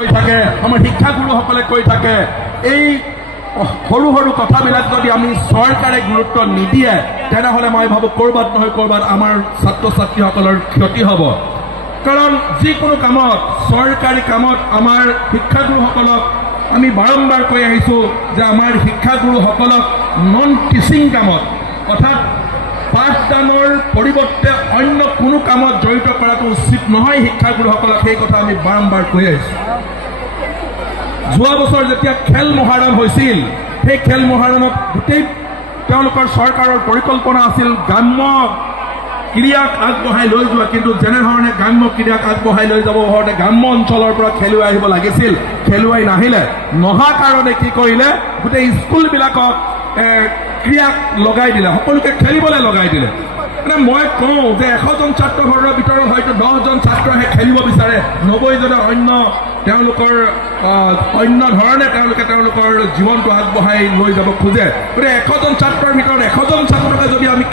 কৈ থাকে, আমাৰ শিক্ষাগুৰুসকলে কৈ থাকে, এই সৰু সৰু কথাবিলাক যদি আমি চৰকাৰে গুৰুত্ব নিদিয়ে তেনেহ'লে মই ভাবোঁ ক'ৰবাত নহয় ক'ৰবাত আমাৰ ছাত্ৰ ছাত্ৰীসকলৰ ক্ষতি হ'ব। কাৰণ যিকোনো কামত, চৰকাৰী কামত আমাৰ শিক্ষাগুৰুসকলক আমি বাৰম্বাৰ কৈ আহিছোঁ যে আমাৰ শিক্ষাগুৰুসকলক নন টিচিং কামত, অৰ্থাৎ পাঠদানৰ পৰিৱৰ্তে অন্য কোনো কামত জড়িত কৰাটো উচিত নহয় শিক্ষাগুৰুসকলক, সেই কথা আমি বাৰম্বাৰ কৈ আহিছোঁ। যোৱা বছৰ যেতিয়া খেল মহাৰণ হৈছিল, সেই খেল মহাৰণত গোটেই তেওঁলোকৰ চৰকাৰৰ পৰিকল্পনা আছিল গ্ৰাম্য ক্ৰীড়াক আগবঢ়াই লৈ যোৱা, কিন্তু যেনেধৰণে গ্ৰাম্য ক্ৰীড়াক আগবঢ়াই লৈ যাব ধৰণে গ্ৰাম্য অঞ্চলৰ পৰা খেলুৱৈ আহিব লাগিছিল, খেলুৱৈ নাহিলে। নহা কাৰণে কি কৰিলে, গোটেই স্কুলবিলাকক ক্ৰীড়াক লগাই দিলে, সকলোকে খেলিবলৈ লগাই দিলে। মানে মই কওঁ যে 100জন ছাত্ৰ ঘৰৰ ভিতৰত হয়তো 10জন ছাত্ৰহে খেলিব বিচাৰে, 90জনে তেওঁলোকৰ অন্য ধৰণে তেওঁলোকৰ জীৱনটো আগবঢ়াই লৈ যাব খোজে। গতিকে 100জন ছাত্ৰৰ ভিতৰত 100জন ছাত্ৰকে যদি আমি